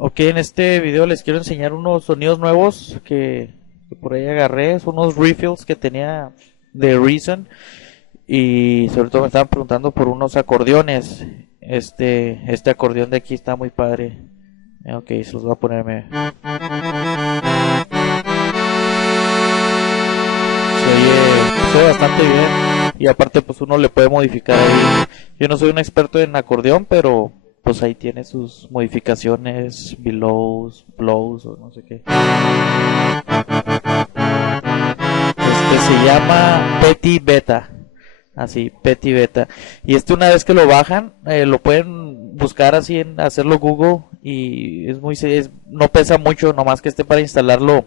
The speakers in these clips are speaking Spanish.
Ok, en este video les quiero enseñar unos sonidos nuevos que por ahí agarré. Son unos refills que tenía de Reason. Y sobre todo me estaban preguntando por unos acordeones. Este acordeón de aquí está muy padre. Ok, se los voy a ponerme. Se oye bastante bien. Y aparte pues uno le puede modificar ahí. Yo no soy un experto en acordeón, pero pues ahí tiene sus modificaciones, belows, blows o no sé qué. Se llama Petty Beta. Así, Petty Beta. Y una vez que lo bajan, lo pueden buscar así en hacerlo Google. Y no pesa mucho, nomás que para instalarlo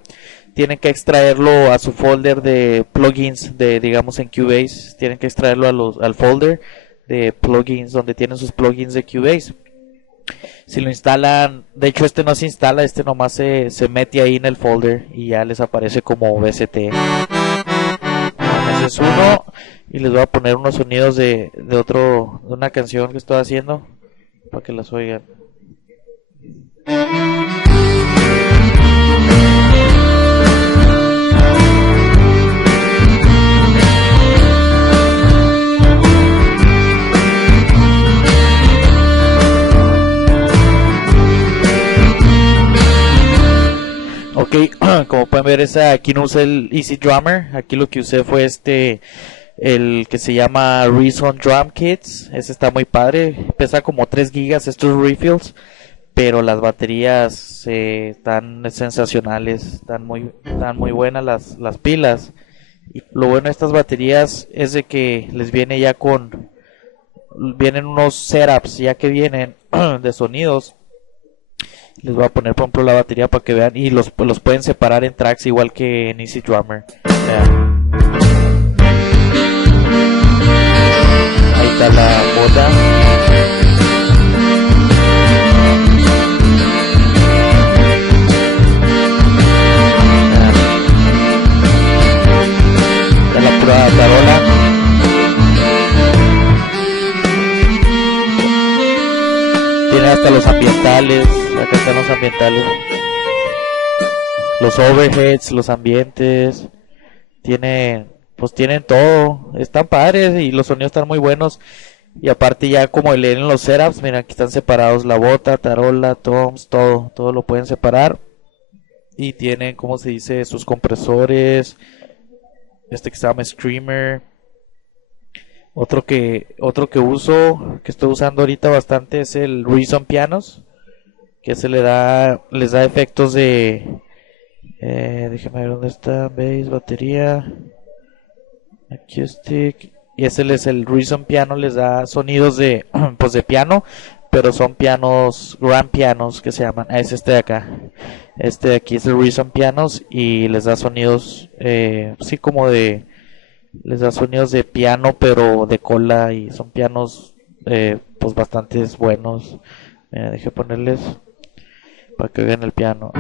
tienen que extraerlo a su folder de plugins digamos en Cubase. Tienen que extraerlo al folder de plugins donde tienen sus plugins de Cubase. Si lo instalan, de hecho no se instala, nomás se mete ahí en el folder y ya les aparece como VST. Ese es uno. Y les voy a poner unos sonidos de una canción que estoy haciendo para que las oigan. Ok, como pueden ver, aquí no usé el Easy Drummer. Aquí lo que usé fue el que se llama Reason Drum Kits. Ese está muy padre, pesa como 3 gigas estos refills, pero las baterías están sensacionales, están muy buenas las pilas. Y lo bueno de estas baterías es de que les viene vienen unos setups ya que vienen de sonidos. Les voy a poner por ejemplo la batería para que vean, y los pueden separar en tracks igual que en Easy Drummer. Ahí está la bota. Está la pura tarola. Tiene hasta los ambientales. Acá están los ambientales. Los overheads, los ambientes. Tienen todo. Están padres y los sonidos están muy buenos. Y aparte ya como leen los setups, miren, aquí están separados la bota, tarola, toms, todo lo pueden separar. Y tienen, como se dice, sus compresores. Que se llama Screamer. Otro que estoy usando ahorita bastante, es el Reason Pianos, que les da efectos de déjame ver dónde está, bass, batería, acoustic, y ese es el Reason Piano. Les da sonidos de pues de piano, pero son pianos, grand pianos que se llaman. Es de acá. De aquí es el Reason Pianos y les da sonidos les da sonidos de piano, pero de cola, y son pianos pues bastante buenos. Mira, deje ponerles para que vean el piano.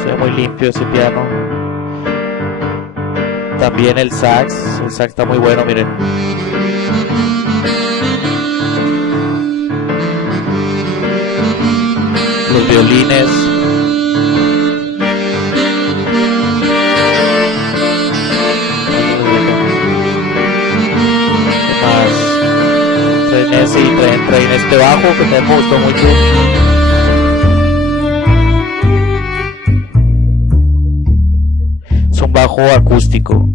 Se ve muy limpio ese piano. También el sax está muy bueno, miren. Los violines. Traen este bajo que me gustó mucho. Es un bajo acústico.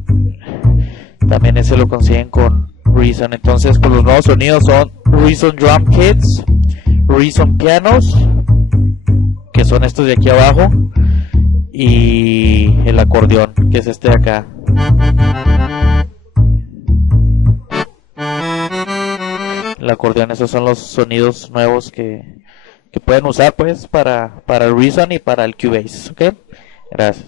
También ese lo consiguen con Reason. Entonces pues los nuevos sonidos son Reason Drum Kits, Reason Pianos, que son estos de aquí abajo, y el acordeón, que es de acá. El acordeón, esos son los sonidos nuevos que pueden usar pues para el Reason y para el Cubase. ¿Ok? Gracias.